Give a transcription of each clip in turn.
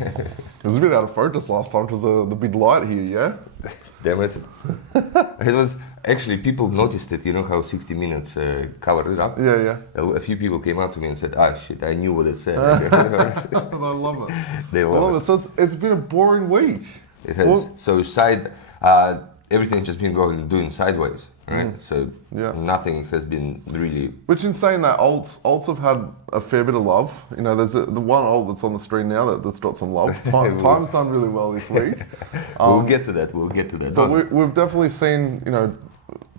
It was a bit out of focus last time because of the big light here, yeah? Damn it. It was actually, people noticed it. You know how 60 Minutes covered it up? Yeah, yeah. A few people came up to me and said, ah, shit, I knew what it said. I love it. They I love love it. it. So it's been a boring week. It has. Well- So everything's just been doing sideways, right? So Yeah. nothing has been really. Which in saying that, alts have had a fair bit of love. You know, there's the one alt that's on the screen now that's got some love. Time's done really well this week. We'll get to that. We'll get to that. But we've definitely seen, you know,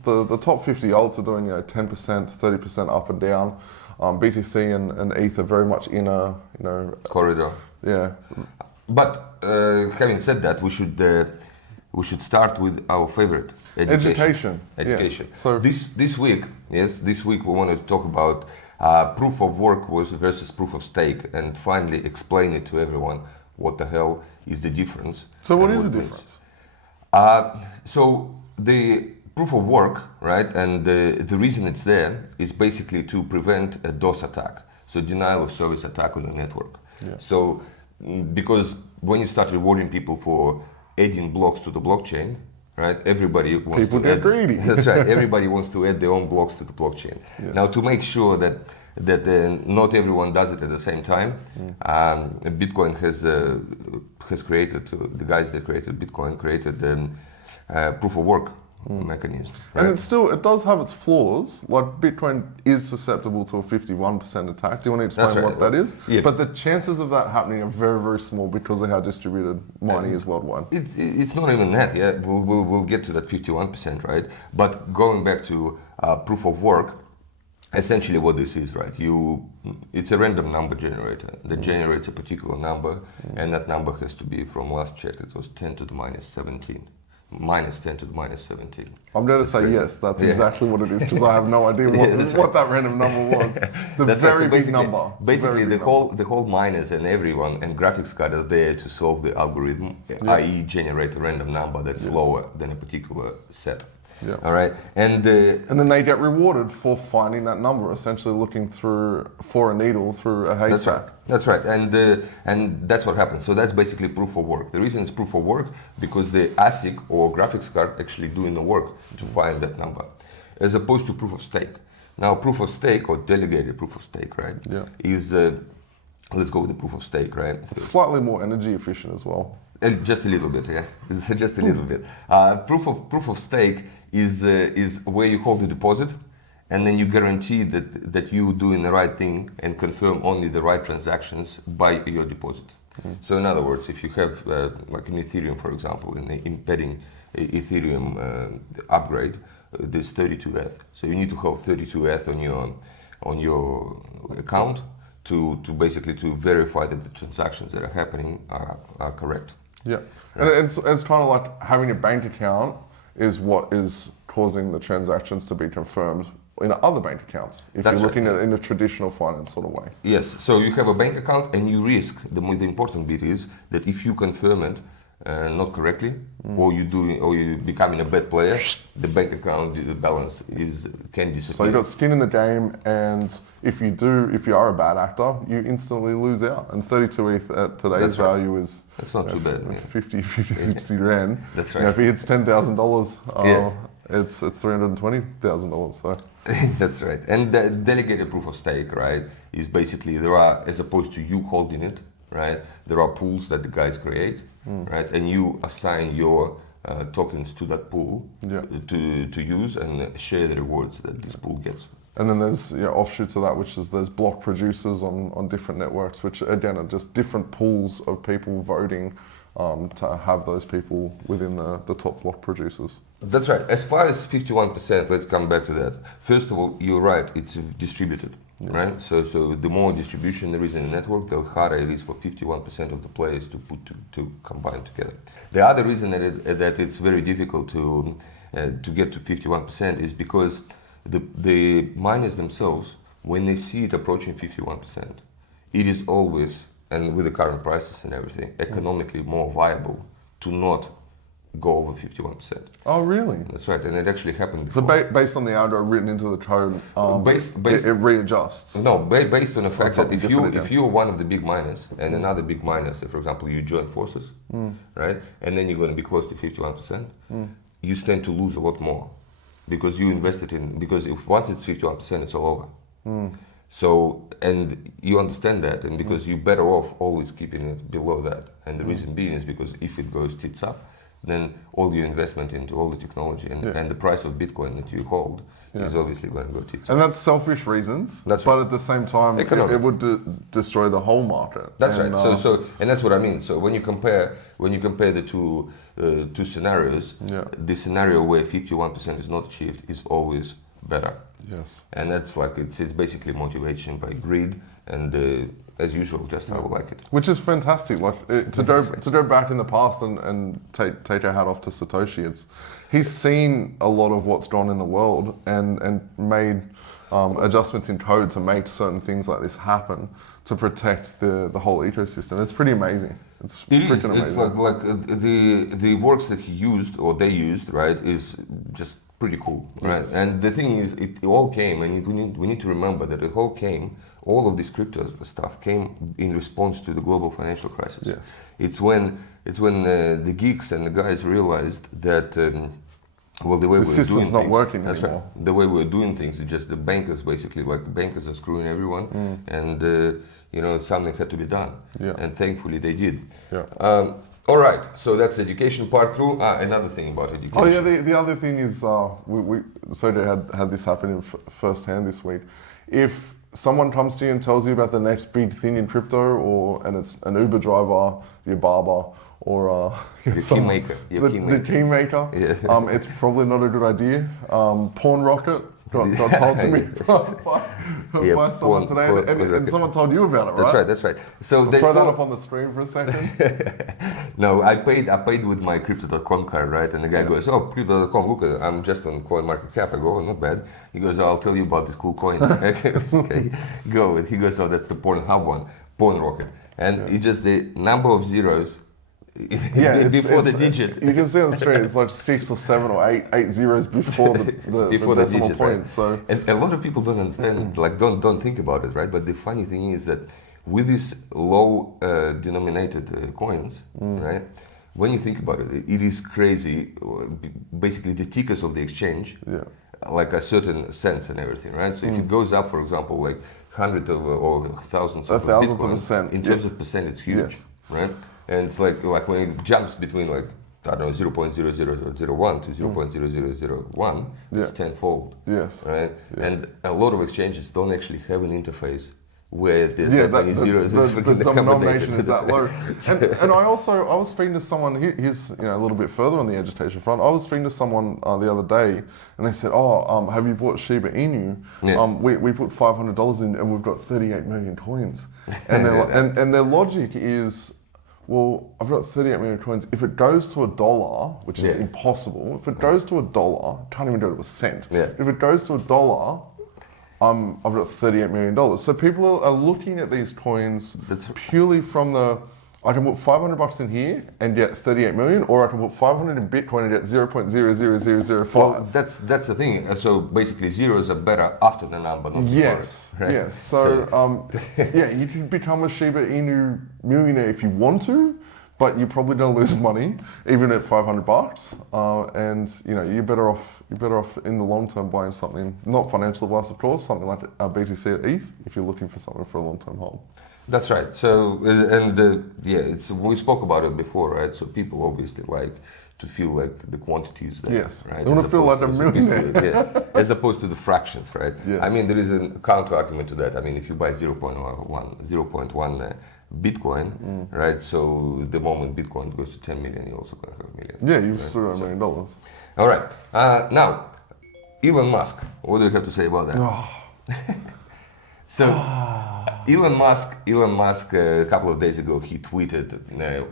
the top 50 alts are doing, you know, 10%, 30% up and down. BTC and ETH are very much in a, you know, Corridor. yeah. But having said that, we should start with our favorite education. Yes. So this week we wanted to talk about proof of work versus proof of stake, and finally explain it to everyone what the hell is the difference. So what and is the it means. difference? So the proof of work, right, and the reason it's there is basically to prevent a DOS attack, so denial of service attack on the network. Yeah. So because when you start rewarding people for adding blocks to the blockchain, right, everybody wants People to get add, greedy. That's right. Everybody wants to add their own blocks to the blockchain. Yes. Now, to make sure that not everyone does it at the same time, Bitcoin has created, the guys that created Bitcoin created proof of work mechanism. Right? And it does have its flaws. Like Bitcoin is susceptible to a 51% attack. Do you want to explain That's right. what that is? Yeah. But the chances of that happening are very, very small because of how distributed mining is worldwide. It's not even that, yeah. We'll get to that 51%, right? But going back to proof of work, essentially what this is, right? It's a random number generator that generates a particular number, and that number has to be, from last check, it was 10 to the minus 17. Minus 10 to the minus 17. I'm going to say crazy. yes, that's Yeah. exactly what it is because I have no idea what that random number was. It's a That's very right. So big number. Basically, Very the big whole miners and everyone and graphics card are there to solve the algorithm, i.e., generate a random number that's lower than a particular set. Yeah. All right, and And then they get rewarded for finding that number, essentially looking for a needle through a haystack. that's right. That's right, and that's what happens. So that's basically proof of work. The reason it's proof of work because the ASIC or graphics card actually doing the work to find that number, as opposed to proof of stake. Now, proof of stake or delegated proof of stake, right? Yeah. Is let's go with the proof of stake, right? It's slightly more energy efficient as well. Just a little bit, yeah. It's just a little bit. Proof of stake is where you hold the deposit, and then you guarantee that you doing the right thing and confirm only the right transactions by your deposit. So in other words, if you have like in Ethereum, for example, in the impeding Ethereum upgrade, there's 32 ETH. So you need to hold 32 ETH on your account to basically to verify that the transactions that are happening are correct. Yeah, and it's kind of like having a bank account is what is causing the transactions to be confirmed in other bank accounts, if That's you're looking right. at it in a traditional finance sort of way. Yes, so you have a bank account and you risk, the important bit is that if you confirm it not correctly, or you becoming a bad player, the bank account the balance can disappear. So you've got skin in the game, and if you are a bad actor, you instantly lose out. And 32 ETH at today's That's right. value is That's not too bad. Yeah. 50, 60 rand. That's You know, right. if he hits $10,000, Yeah. it's $320,000. So That's right. And the delegated proof of stake, right, is basically there are, as opposed to you holding it, right, there are pools that the guys create, right, and you assign your tokens to that pool Yeah. to use and share the rewards that this pool gets. And then there's offshoots of that, which is there's block producers on different networks, which again are just different pools of people voting to have those people within the top block producers. That's right. As far as 51%, let's come back to that. First of all, you're right, it's distributed, right? So the more distribution there is in the network, the harder it is for 51% of the players to combine together. The other reason that it's very difficult to get to 51% is because the miners themselves, when they see it approaching 51%, it is always, and with the current prices and everything, economically more viable to not go over 51%. Oh, really? That's right, and it actually happened So before. based on the algo written into the code, Based- it readjusts. No, based on the fact that something if different again. you're one of the big miners and another big miner, say for example you join forces, right, and then you're going to be close to 51%, you stand to lose a lot more because you invested in, because if once it's 51%, it's all over. So, and you understand that, and because you're better off always keeping it below that. And the reason being is because if it goes tits up, then all your investment into all the technology and the price of Bitcoin that you hold is obviously going to go tits up. And that's selfish reasons. That's but at the same time, Economic. it would destroy the whole market. That's And, right. So, and that's what I mean. So when you compare the two scenarios, the scenario where 51% is not achieved is always better. Yes. And that's like it's basically motivation by greed, and as usual, just how I like it. Which is fantastic. Like to go back in the past and take our hat off to Satoshi. He's seen a lot of what's gone in the world and made adjustments in code to make certain things like this happen to protect the whole ecosystem. It's pretty amazing. It's freaking amazing. It's like the works that he used or they used, right, is just pretty cool, right? Yes. And the thing is, it all came, and we need to remember that it all came. All of this crypto stuff came in response to the global financial crisis. Yes. It's when the geeks and the guys realized that well, the way The we're system's doing not things, working that's anymore. right. The way we're doing things is just the bankers basically, like bankers are screwing everyone, and you know, something had to be done, Yeah. and thankfully they did. Yeah. All right, so that's education part through. Another thing about education. Oh yeah, the other thing is we Sojo had this happen in firsthand this week. If someone comes to you and tells you about the next big thing in crypto, and it's an Uber driver, your barber, or Your keymaker. the keymaker, Yeah. it's probably not a good idea. Pawn Rocket got told to me by someone today, and someone told you about it, right? That's right. So they Throw that saw, up on the screen for a second. no, I paid with my crypto.com card, right? And the guy goes, "Oh, crypto.com, look, I'm just on CoinMarketCap." I go, "Oh, not bad." He goes, "I'll tell you about this cool coin." Okay, go. And he goes, "Oh, that's the Pornhub one, Pawn Rocket," and it's just the number of zeros. Before the digit. You can see on the screen, it's like 6 or 7 or 8 zeros before the decimal digit, point. right? So and a lot of people don't understand, like don't think about it, right? But the funny thing is that with these low denominated coins, right? When you think about it, it is crazy. Basically, the tickers of the exchange, like a certain cents and everything, right? So if it goes up, for example, like hundreds of or thousands of Bitcoin, percent. in terms of percent, it's huge, Yes. right? And it's like when it jumps between like I don't know 0.0001 to 0.0001, it's tenfold, yes, right? And a lot of exchanges don't actually have an interface where there's yeah, that many zeros. It's the freaking denomination is that accommodated. low. And I was speaking to someone. He's a little bit further on the education front. I was speaking to someone the other day, and they said, "Oh, have you bought Shiba Inu? Yeah. We put $500 in, and we've got 38 million coins." And and their logic is, well, I've got 38 million coins. If it goes to $1, which is impossible, if it goes to $1, can't even go to a cent. Yeah. If it goes to $1, I've got $38 million. So people are looking at these coins purely from I can put $500 in here and get 38 million, or I can put 500 in Bitcoin and get 0.00005. Well, that's the thing. So basically, zeros are better after the number, not before. Yes, Right? yes. So, yeah, you can become a Shiba Inu millionaire if you want to, but you're probably going to lose money even at $500. And you're better off in the long term buying something, not financial advice, of course, something like BTC at ETH if you're looking for something for a long term hold. That's right. So we spoke about it before, right? So people obviously like to feel like the quantities there, Yes. right? They want to feel like a millionaire. As opposed to the fractions, right? Yeah. I mean, there is a counter argument to that. I mean, if you buy 0.1 Bitcoin, right? So the moment Bitcoin goes to 10 million, you also going to have a million. Yeah, you've still got $1 million. All right. Now, Elon Musk. What do you have to say about that? So, Elon Musk, a couple of days ago, he tweeted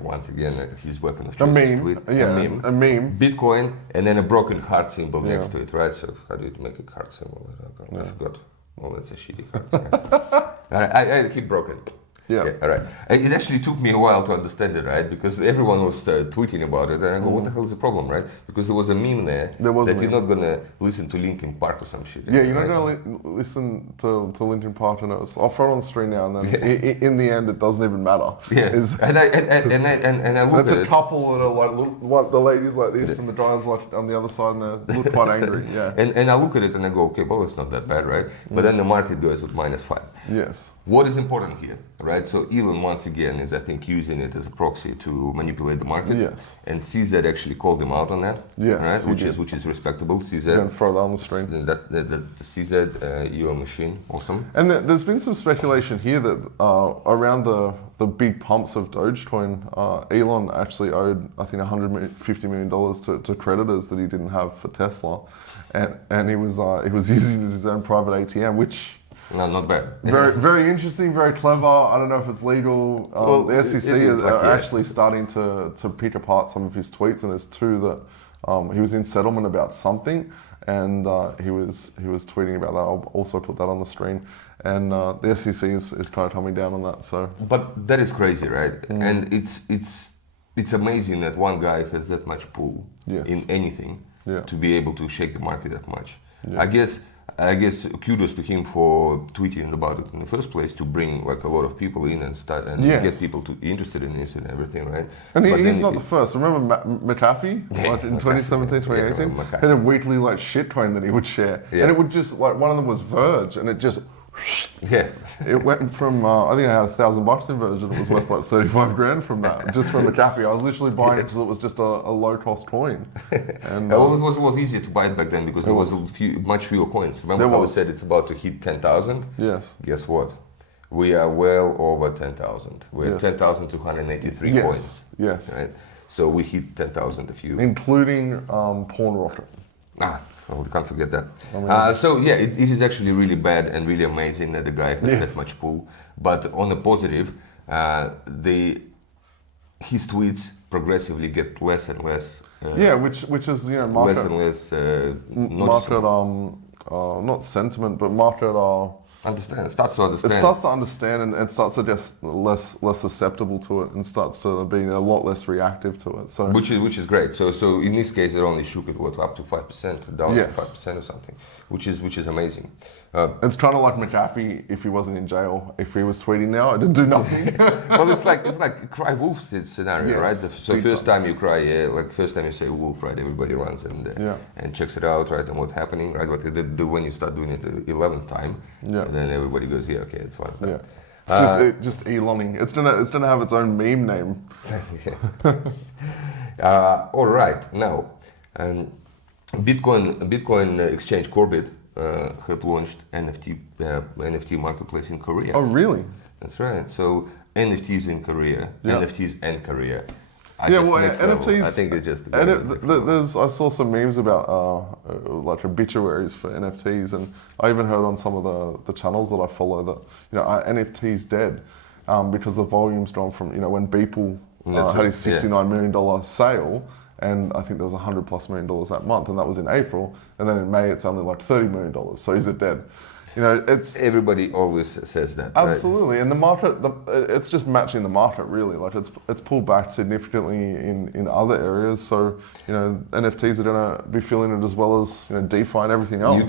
once again his weapon of choice. A meme, Tweet, yeah, a meme. Bitcoin, and then a broken heart symbol next to it, right? So, how do you make a heart symbol? I forgot. Oh, that's a shitty heart. All right, he broke it. Yeah. All right. And it actually took me a while to understand it, right? Because everyone was tweeting about it, and I go, "What the hell is the problem, right?" Because there was a meme there, There was a that you're meme. not gonna listen to Linkin Park or some shit. Yeah, you're not right? going to listen to Linkin Park and I'll throw it on the screen now and then. In the end, it doesn't even matter. Yeah. It's- And I look There's at a it. couple that are like, the ladies like this and the guys like on the other side and they look quite angry. Yeah. And I look at it and I go, okay, well, it's not that bad, right? But then the market goes with -5. Yes. What is important here, right? So Elon once again is, I think, using it as a proxy to manipulate the market. Yes. And CZ actually called him out on that. Yes, Right? he did. Which is respectable. CZ. And throw that on the screen. That CZ EO machine, awesome. And there's been some speculation here that around the big pumps of Dogecoin, Elon actually owed, I think, $150 million to creditors that he didn't have for Tesla, and he was using his own private ATM, which No, not bad. very interesting, very clever. I don't know if it's legal. Well, The SEC it is like, are yeah. actually starting to pick apart some of his tweets, and there's two that he was in settlement about something, and he was tweeting about that. I'll also put that on the screen, and the SEC is trying to tell me down on that. So But that is crazy, right? And it's amazing that one guy has that much pull Yes. in anything Yeah. to be able to shake the market that much. Yeah. I guess kudos to him for tweeting about it in the first place, to bring like a lot of people in and start and Yes. get people to interested in this and everything, right? And But he's then not if the first. Remember McAfee, Yeah, like in McAfee. 2017, Yeah, 2018? McAfee. Had a weekly like shit coin that he would share, Yeah. and it would just like one of them was Verge, and it just Yeah. it went from I think I had $1,000 in Verge, and it was worth like 35 grand from that, just from McAfee. I was literally buying it because it was just a low cost coin, and Well, it was a lot easier to buy it back then because there was much fewer coins. Remember There how we was. said it's about to hit 10,000? yes, Guess what? We are well over 10,000. We're Yes. 10,283 yes, coins. yes, Right? So we hit 10,000 a few. including Pawn Rocket. Well, we can't forget that. I mean- So yeah, it is actually really bad and really amazing that the guy has Yes. that much pull. But on the positive, his tweets progressively get less and less. Yeah, which is less market and less market noticeable. not sentiment, but market Starts to understand. it starts to understand and starts to just less susceptible to it and starts to be a lot less reactive to it. So Which is great. So in this case, it only shook it up to 5%, down Yes. to 5% or something, which is amazing. it's kind of like McAfee if he wasn't in jail. If he was tweeting now, it'd do nothing. Well, it's like cry wolf scenario, Yes, right? So big first time. time you cry, like first time you say wolf, right? Everybody runs Yeah. and checks it out, right? And what's happening, right? But when you start doing it the 11th time, Yeah. then everybody goes, yeah, okay, it's fine. Yeah, it's just Eloning. It's gonna have its own meme name. All right, now, Bitcoin exchange Corbit have launched NFT marketplace in Korea. Oh, really? That's right. So NFTs in Korea, Yeah. NFTs and Korea. Yeah, well, next level. NFTs. I think it's just. I saw some memes about like obituaries for NFTs, and I even heard on some of the channels that I follow that are NFTs dead because the volume's gone from when Beeple had his $69 million sale, and I think there was $100+ million that month, and that was in April, and then in May it's only like $30 million. So is it dead? It's Everybody always says that. Right? absolutely, and the market, it's just matching the market really. Like it's pulled back significantly in other areas. So NFTs are going to be feeling it as well as DeFi and everything else. You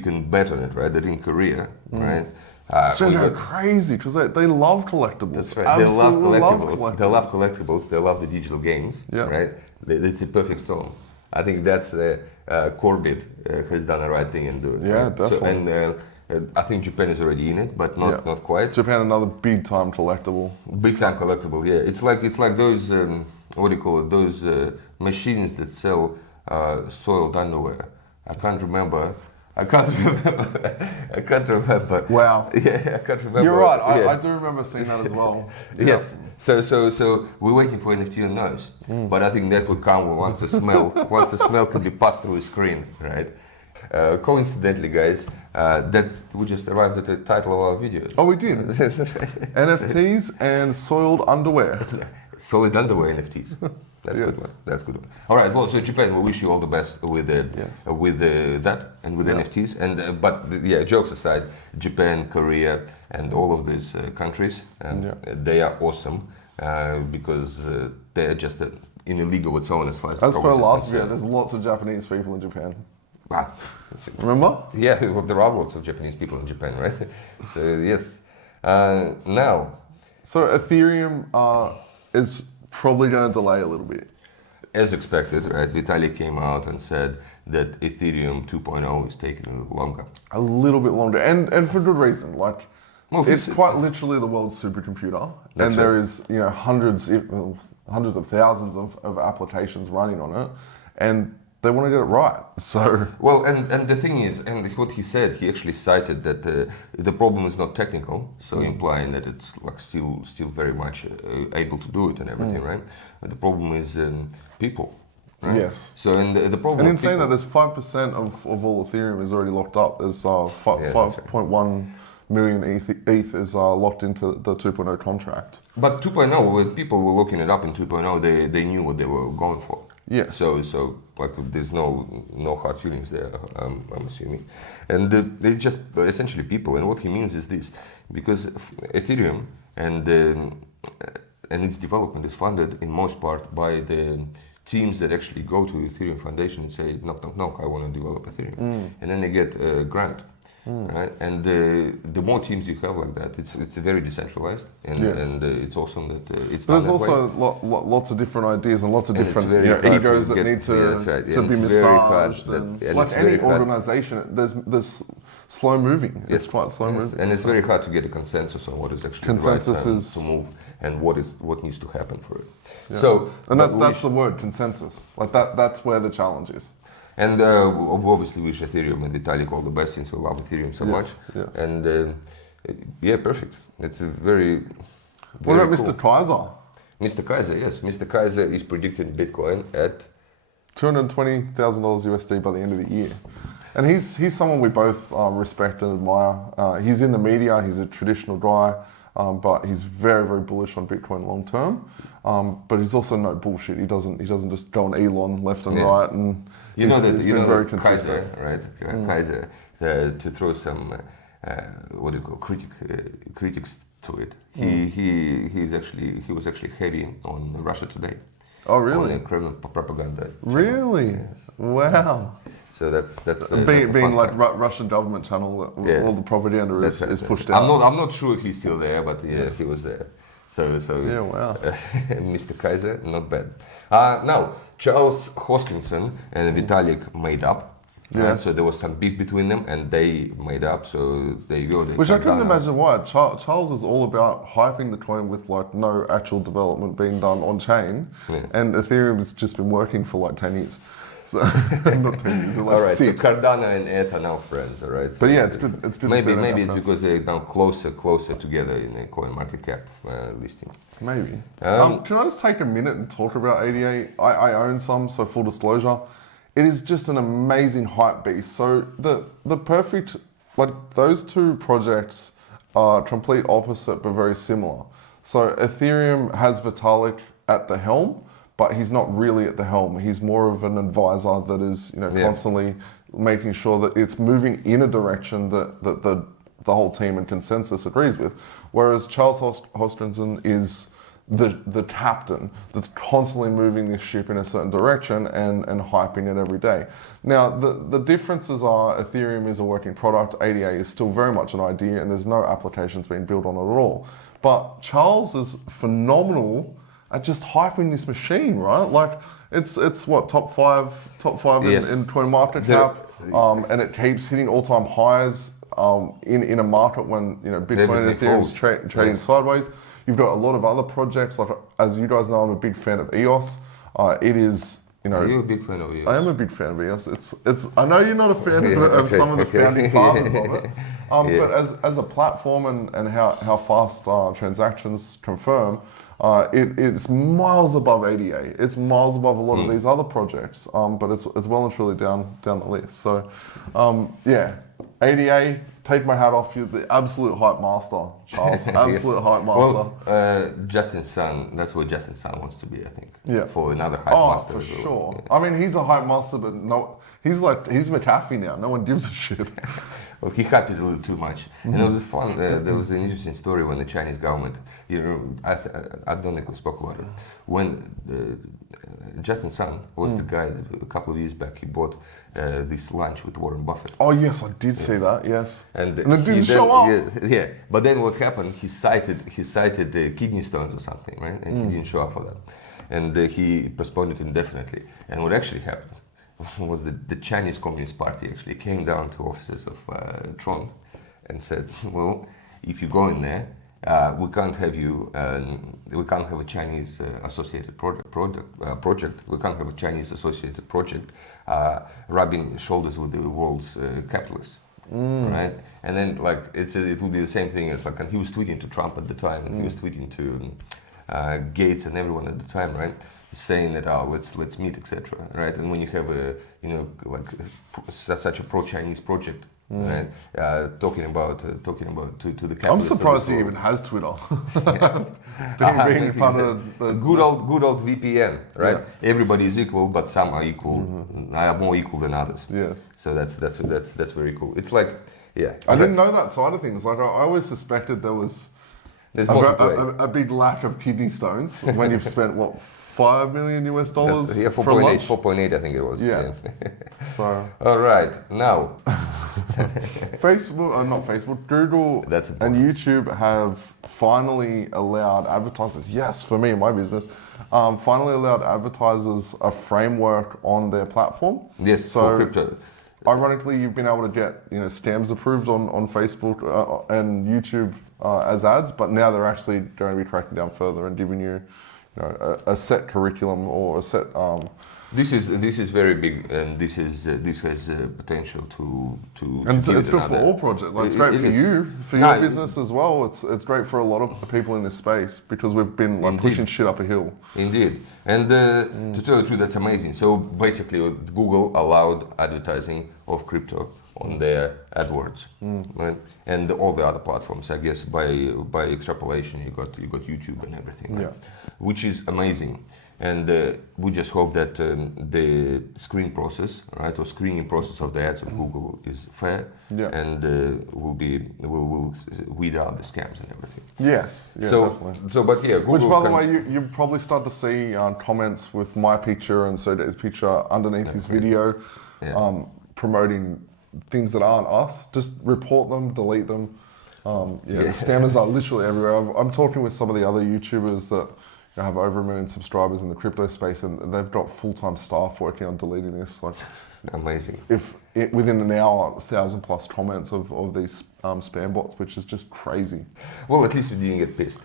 can bet on it, right? That in Korea, right? It's going to go crazy because they love collectibles. That's right. They love Absolutely collectibles. They love collectibles. They love the digital games. Yeah. Right. It's a perfect storm. I think that's Corbit has done the right thing in doing. Yeah, right? definitely. I think Japan is already in it, but not quite. Japan, another big time collectible. Big time collectible. Yeah. It's like those what do you call it? Those machines that sell soiled underwear. I can't remember. Wow. Yeah, I can't remember. You're right. Yeah. I do remember seeing that as well. Yes. So we're waiting for NFT on those, but I think that will come once the smell can be passed through a screen, right? Coincidentally, guys, we just arrived at the title of our video. Oh, we did. NFTs and soiled underwear. Solid underwear NFTs. That's Yes. good one. That's good one. All right. Well, so Japan, we wish you all the best with Yes. that and with Yeah. NFTs. And yeah, jokes aside, Japan, Korea, and all of these countries, Yeah. they are awesome because they are just in a league of its own as far as As per progress is last video, concerned. there's lots of Japanese people in Japan. Wow. Remember? Yeah, well, there are lots of Japanese people in Japan, right? So yes. Now, So Ethereum is probably going to delay a little bit. as expected, right? Vitalik came out and said that Ethereum 2.0 is taking a little longer. A little bit longer, and for good reason. Like, Well, it's he's- quite literally the world's supercomputer, That's and there right. is hundreds of thousands of applications running on it, and they want to get it right. So Well, and the thing is, and what he said, he actually cited that the problem is not technical, so implying that it's like still very much able to do it and everything, right? But the problem is people. Right? Yes. So and the problem. And in with saying that, people- there's 5% of all Ethereum is already locked up. There's Yeah, that's right. 5.1 million ETH is locked into the 2.0 contract. But 2.0, when people were looking it up in 2.0, they knew what they were going for. Yes. So like there's no hard feelings there. I'm assuming, and they just essentially people. And what he means is this, because Ethereum and its development is funded in most part by the teams that actually go to Ethereum Foundation and say, no, I want to develop Ethereum, and then they get a grant. Right, and the more teams you have like that, it's very decentralized, and Yes. it's awesome that it's. But done there's that way. also lots of different ideas and lots of And it's different very hard to egos that get- need to, yeah, that's right. to And be it's very hard massaged. that- And and like it's any very hard- organization, there's slow moving. It's quite slow Yes, moving. and it's so- very hard to get a consensus on what is actually Consensus the right time is- to move and what needs to happen for it. Yeah. So, and but we that's the word, consensus. Like that's where the challenge is. And obviously wish Ethereum and Vitalik all the best since we love Ethereum so Yes, much. yes. And yeah, perfect. It's a very. What very about cool. Mr. Kaiser? Mr. Kaiser, yes. Mr. Kaiser is predicting Bitcoin at. $220,000 USD by the end of the year. And he's someone we both respect and admire. He's in the media, he's a traditional guy, but he's very, very bullish on Bitcoin long term. But he's also no bullshit. He doesn't just go on Elon left and Yeah. right, and You know he's that you been know very that consistent. Kaiser, right? Kaiser, to throw some what do you call critics to it. He was actually heavy on Russia Today. Oh, On really? the Kremlin propaganda. channel. Really? Yes. Wow. So that's being a being fun like fact. Russian government channel, that Yeah. all the propaganda That's right, is that's pushed right. out. I'm not sure if he's still there, but yeah, he was there. So Yeah, wow. Mr. Kaiser, not bad. Now Charles Hoskinson and Vitalik made up. Yeah. So there was some beef between them, and they made up. So there you go. They Which I come couldn't down. imagine why. Charles is all about hyping the coin with like no actual development being done on chain, Yeah. and Ethereum's just been working for like 10 years. So not 10 years, but like All right, 6. so Cardano and ETH are now friends, all right? So But yeah, it's good. It's good. to see Maybe them it's now because they're now closer together in a coin market cap listing. friends. Maybe. Um, Can I just take a minute and talk about ADA? I own some, so full disclosure, it is just an amazing hype beast. So the perfect, like those two projects are complete opposite but very similar. So Ethereum has Vitalik at the helm, but he's not really at the helm. He's more of an advisor that is, Yeah. constantly making sure that it's moving in a direction that the whole team and consensus agrees with. Whereas Charles Hoskinson is the captain that's constantly moving this ship in a certain direction and hyping it every day. Now, the differences are Ethereum is a working product, ADA is still very much an idea, and there's no applications being built on it at all. But Charles is phenomenal at just hyping this machine, right? Like it's what top five Yes. in coin market cap, and it keeps hitting all-time highs in a market when Bitcoin and Everything Ethereum's falls. trading Yeah. sideways. You've got a lot of other projects, like as you guys know, I'm a big fan of EOS. It is, Are you a big fan of EOS? I am a big fan of EOS. It's. I know you're not a fan Yeah, of okay, some of the okay. founding fathers of it, Yeah. but as a platform and how fast transactions confirm, it's miles above ADA. It's miles above a lot of these other projects, but it's well and truly down the list. So, yeah, ADA take my hat off. You're the absolute hype master, Charles. Absolute hype master. Well, Justin Sun, that's what Justin Sun wants to be, I think. Yeah. For another hype Oh, master. for as well. sure. Yeah. I mean, he's a hype master, but no, he's McAfee now. No one gives a shit. Well, he hyped it a little too much, and it was a fun. There was an interesting story when the Chinese government, you know, I don't think we spoke about it. When Justin Sun was the guy that a couple of years back he bought this lunch with Warren Buffett, Oh yes, I did see that. Yes. and it he didn't then- show up. Yeah. But then what happened? He cited kidney stones or something, right? And he didn't show up for that, and he postponed it indefinitely. And what actually happened was that the Chinese Communist Party actually came down to offices of Tron and said, well, if you go in there, we can't have you. We can't have a Chinese associated project. We can't have a Chinese associated project rubbing shoulders with the world's capitalists, right? And then like it would be the same thing as like, and he was tweeting to Trump at the time, and he was tweeting to Gates and everyone at the time, right? Saying that let's meet, etc. Right? And when you have a such a pro-Chinese project, right? Talking about to the capitalists. I'm of the surprised he world. even has Twitter. being Making part of the good old VPN, right? Everybody is equal, but some are equal, are more equal than others. Yes. So that's very cool. It's like, yeah. I didn't know that side of things. Like I always suspected there was There's more to play. a big lack of kidney stones when you've spent what $5 million US Yeah, for lunch. 4.8, I think it was. Yeah. So All right, now. Facebook, not Facebook, Google That's and important. YouTube have finally allowed advertisers, yes, for me and my business, finally allowed advertisers a framework on their platform. Yes, So, for crypto. Ironically, you've been able to get stamps approved on Facebook and YouTube as ads, but now they're actually going to be cracking down further and giving you, a set curriculum or a set. This is very big, and this has potential to. And to it's give good for another- all projects. Like, it's It- great it for is. you, for No, your business as well. It's great for a lot of people in this space because we've been like pushing shit up a hill. Indeed, and to tell the truth, that's amazing. So basically, Google allowed advertising of crypto on their AdWords, right? And all the other platforms. I guess by extrapolation, you got YouTube and everything, right? Yeah. Which is amazing. And we just hope that the screening process, right, or screening process of the ads of Google is fair, Yeah. and will weed out the scams and everything. Yes. Yeah, definitely. But yeah, Google. Which, by the can- way, you probably start to see comments with my picture and Soda's picture underneath this video, Yeah. promoting things that aren't us. Just report them, delete them. Yeah. Scammers are literally everywhere. I'm talking with some of the other YouTubers that have over 1 million subscribers in the crypto space, and they've got full-time staff working on deleting this. Like, Amazing. within an hour, 1,000+ comments of these spam bots, which is just crazy. Well, at least we didn't get pissed.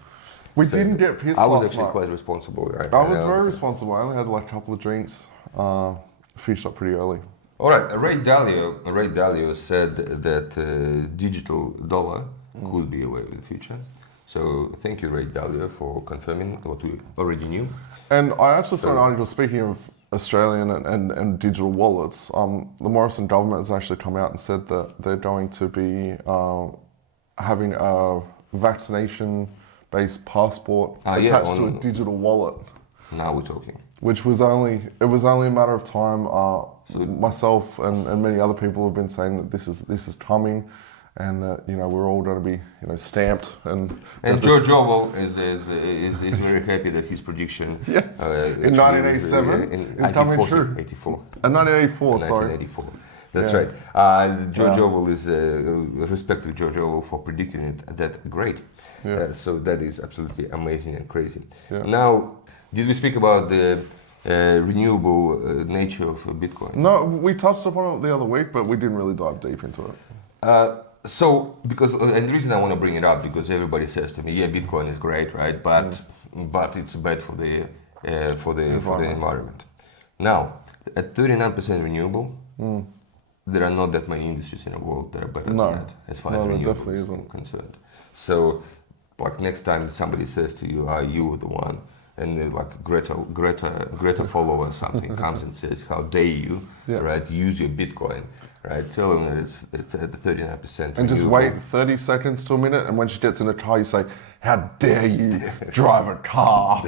We So, didn't get pissed I was last actually night. quite responsible, right? I was very responsible. I only had like a couple of drinks. Finished up pretty early. All right. Ray Dalio said that digital dollar could be a way of the future. So thank you, Ray Dalio, for confirming what we already knew. And I actually saw an article, speaking of Australian and digital wallets, the Morrison government has actually come out and said that they're going to be having a vaccination-based passport attached to a digital wallet. Now we're talking. Which was only a matter of time. Myself and many other people have been saying that this is coming, and that we're all going to be stamped and. George Orwell is very happy that his prediction. Yes. actually In 1987 is coming true. 84. 1984, sorry. 1984. That's Yeah. right. George Orwell is respect to George Orwell for predicting it. That great. Yeah. So that is absolutely amazing and crazy. Yeah. Now, did we speak about the renewable nature of Bitcoin? No, we touched upon it the other week, but we didn't really dive deep into it. So, and the reason I want to bring it up because everybody says to me, "Yeah, Bitcoin is great, right? But it's bad for the environment." Now, at 39% renewable, there are not that many industries in the world that are better than that, as far as there renewable definitely is isn't. concerned. So, like next time somebody says to you, "Are you the one and like Greta follower or something comes and says, "How dare you, Yeah. right? Use your Bitcoin, right? Tell them that it's at the 39%." And just renewable." wait 30 seconds to a minute, and when she gets in a car, you say, "How dare you drive a car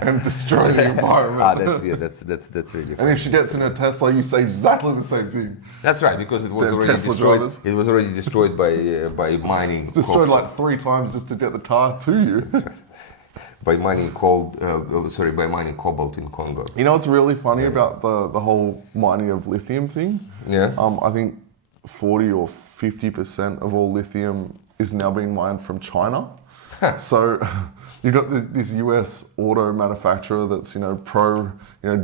and destroy the environment?" That's really And funny. if she gets in a Tesla, you say exactly the same thing. That's right, because it was Damn already Tesla destroyed. drivers. It was already destroyed by mining. Destroyed like 3 times just to get the car to you. by mining by mining cobalt in Congo. You know what's really funny about the whole mining of lithium thing? Yeah. I think 40 or 50% of all lithium is now being mined from China. So you've got this US auto manufacturer that's, pro,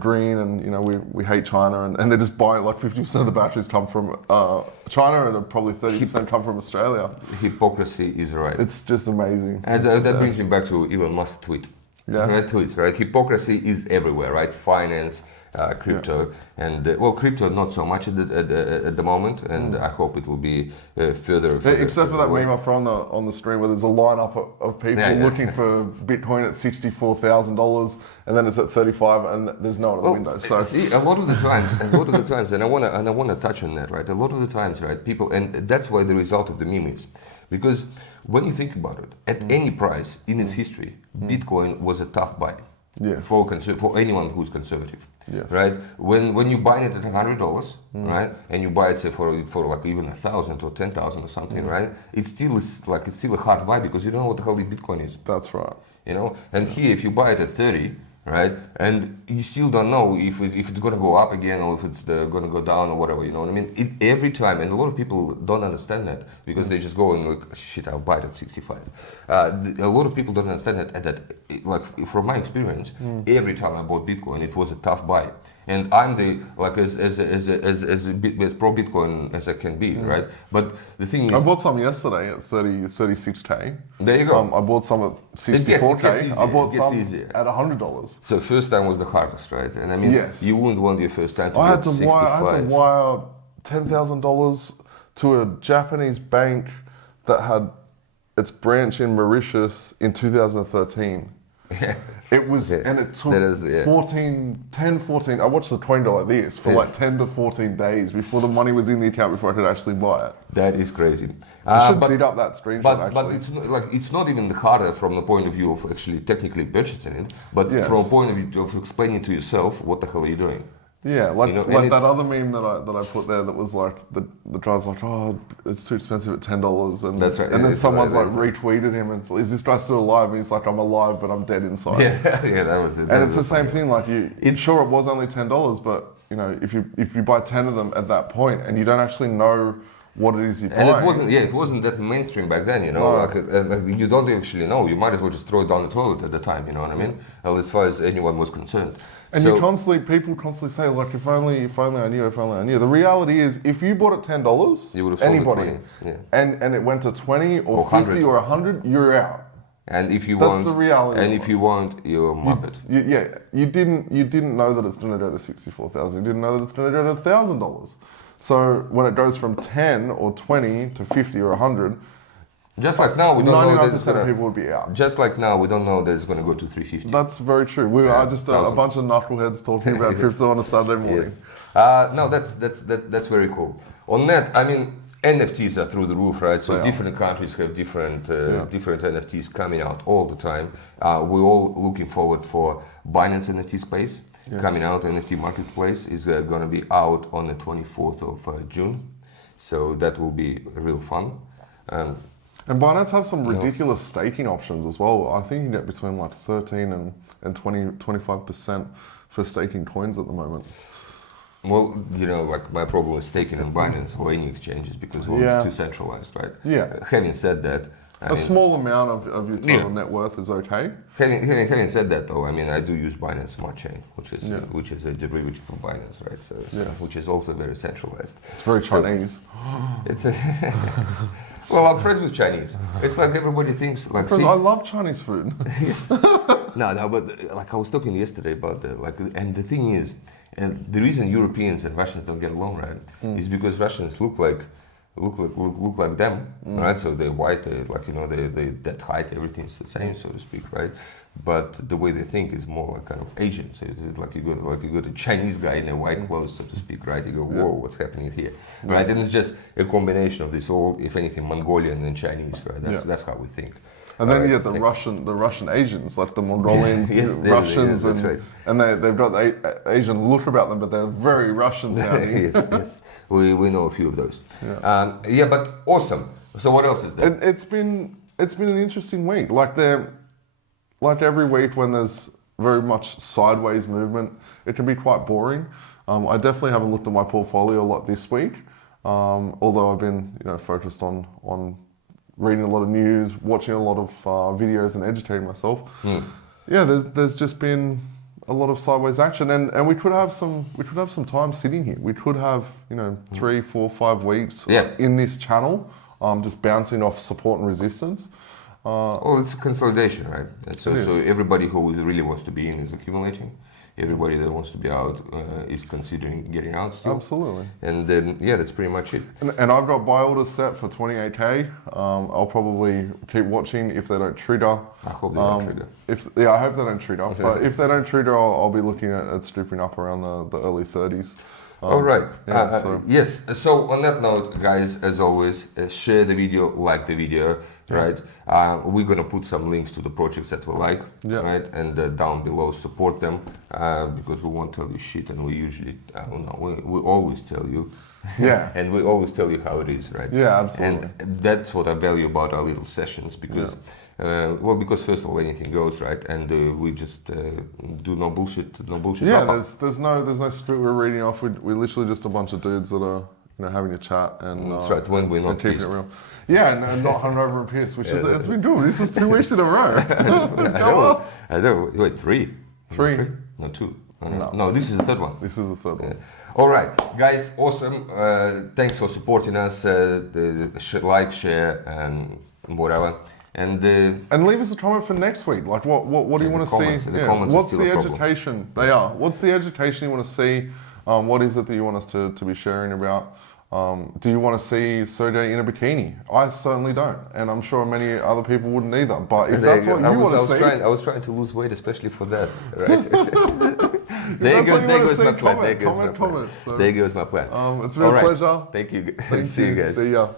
green, and, we hate China, and they're just buying, like 50% of the batteries come from China, and probably 30% come from Australia. Hypocrisy is right. It's just amazing. And that brings me back to Elon Musk's tweet. Yeah. Right, tweets, right? Hypocrisy is everywhere, right? Finance, crypto, and crypto not so much at the moment, and I hope it will be further. Except for that away. meme I throw on the screen where there's a lineup of people looking for Bitcoin at $64,000, and then it's at 35, and there's no one at the window. So See, a lot of the times, and I wanna touch on that, right? A lot of the times, right? People, and that's why the result of the meme is, because when you think about it, at any price in its history, Bitcoin was a tough buy. Yes. For anyone who's conservative. Yes. Right? When you buy it at $100, right, and you buy it say for like even 1,000 or 10,000 or something, right? It's still a hard buy because you don't know what the hell the Bitcoin is. that's right. And here if you buy it at 30, right, and you still don't know if it's going to go up again or if it's going to go down or whatever, you know what I mean? Every time, and a lot of people don't understand that because they just go and like, shit, I'll buy it at 65. A lot of people don't understand that like from my experience, every time I bought Bitcoin, it was a tough buy. And I'm as pro Bitcoin as I can be, right? But the thing I is, bought some yesterday at 36K. there you go. I bought some at It gets 64K. easier, I bought it gets some easier. at $100. So first time was the hardest, right? And I mean, Yes. you wouldn't want your first time to I get had to 65. wire $10,000 to a Japanese bank that had its branch in Mauritius in 2013. Yeah. It was, Yeah. and it took That is, yeah. 14, I watched the coin go like this for Yeah. like 10 to 14 days before the money was in the account before I could actually buy it. That is crazy. I should dig up that screenshot But actually. it's not even harder from the point of view of actually technically purchasing it, but Yes. from a point of view of explaining to yourself what the hell are you doing. Yeah, like You know, and that it's- other meme that I put there that was like the guy's like, oh, it's too expensive at $10, and That's right, and then it's someone's right, like retweeted him and it's, is this guy still alive? And he's like, I'm alive, but I'm dead inside. Yeah, that was it. And it's the same thing. Like sure, it was only $10, but if you buy 10 of them at that point and you don't actually know what it is you're And buying. it wasn't that mainstream back then, No. like you don't actually know. You might as well just throw it down the toilet at the time, you know what I mean? Well, as far as anyone was concerned. And So- people constantly say, like, if only I knew. The reality is, if you bought it $10, You would have sold it anybody, 20, yeah. and it went to 20 or, Or 50 100. or 100, you're out. And if you That's want, the reality and of if it. you want, you're a muppet. You didn't know that it's going to go to 64,000. You didn't know that it's going to go to $1,000. So when it goes from 10 or 20 to 50 or 100, Just like now, we don't know that it's 99% of gonna, people would be out. Just like now, we don't know that it's going to go to 350. That's very true. We are just a 1,000. bunch of knuckleheads talking about crypto on a Sunday morning. Yes. No, that's very cool. On that, I mean, NFTs are through the roof, right? So They are. different countries have different NFTs coming out all the time. We're all looking forward for Binance NFT space coming out. NFT marketplace is going to be out on the 24th of June. So that will be real fun. And Binance have some ridiculous staking options as well. I think you can get between like 13 and 25% for staking coins at the moment. Well, like my problem with staking in Binance or any exchanges because it's too centralized, right? Yeah. Having said that, A small amount of your total net worth is okay. Having said that, though, I mean, I do use Binance Smart Chain, which is a derivative of Binance, right? So which is also very centralized. It's very Chinese. It's well, I'm friends with Chinese. It's like everybody thinks like. Because I love Chinese food. No, but like I was talking yesterday about and the thing is, and the reason Europeans and Russians don't get along, right, is because Russians look like look like them, right? So they're white, they like they that height, everything's the same, so to speak, right? But the way they think is more like kind of Asian. So it's like you got a Chinese guy in a white clothes, so to speak, right? You go, whoa, what's happening here, right? And it's just a combination of this all, if anything, Mongolian and Chinese, right? That's how we think. And then you get the Russian Asians, like the Mongolian Yes, Russians, that's right. and they've got the Asian look about them, but they're very Russian sounding. yes. We know a few of those. Yeah, but awesome. So what else is there? It's been an interesting week. Like every week when there's very much sideways movement, it can be quite boring. I definitely haven't looked at my portfolio a lot this week, although I've been focused on reading a lot of news, watching a lot of videos, and educating myself. Yeah, there's just been a lot of sideways action, and we could have some time sitting here. We could have 3, 4, 5 weeks in this channel, just bouncing off support and resistance. Well, it's a consolidation, right? So everybody who really wants to be in is accumulating. Everybody that wants to be out is considering getting out still. Absolutely. And then, that's pretty much it. And I've got buy orders set for 28k. I'll probably keep watching if they don't trigger. I hope they don't trigger. I hope they don't trigger. But if they don't trigger, I'll be looking at scooping up around the early 30s. All right. Yes. So on that note, guys, as always, share the video, like the video, right? We're gonna put some links to the projects that we like, right? And down below, support them because we won't tell you shit, and we usually, we always tell you. Yeah. And we always tell you how it is, right? Yeah, absolutely. And that's what I value about our little sessions because. Because first of all, anything goes, right, and we just do no bullshit. Yeah, there's no script we're reading off. We're literally just a bunch of dudes that are having a chat and that's right. When we're not keeping pissed. it real. Yeah, and not hungover and pissed, which it's been good. This is 2 weeks in a row. I know. Wait, 3? 3? No, 2. No, this is the third one. This is the third one. All right, guys, awesome. Thanks for supporting us. Like, share, and whatever. And leave us a comment for next week. Like, what do you want to see? What's the education? What's the education you want to see? What is it that you want us to be sharing about? Do you want to see Sergey in a bikini? I certainly don't, and I'm sure many other people wouldn't either. But if that's what you want to see, I was trying to lose weight, especially for that. Right? There goes my plan. There goes my plan. It's been a pleasure. Thank you. See you guys. See ya.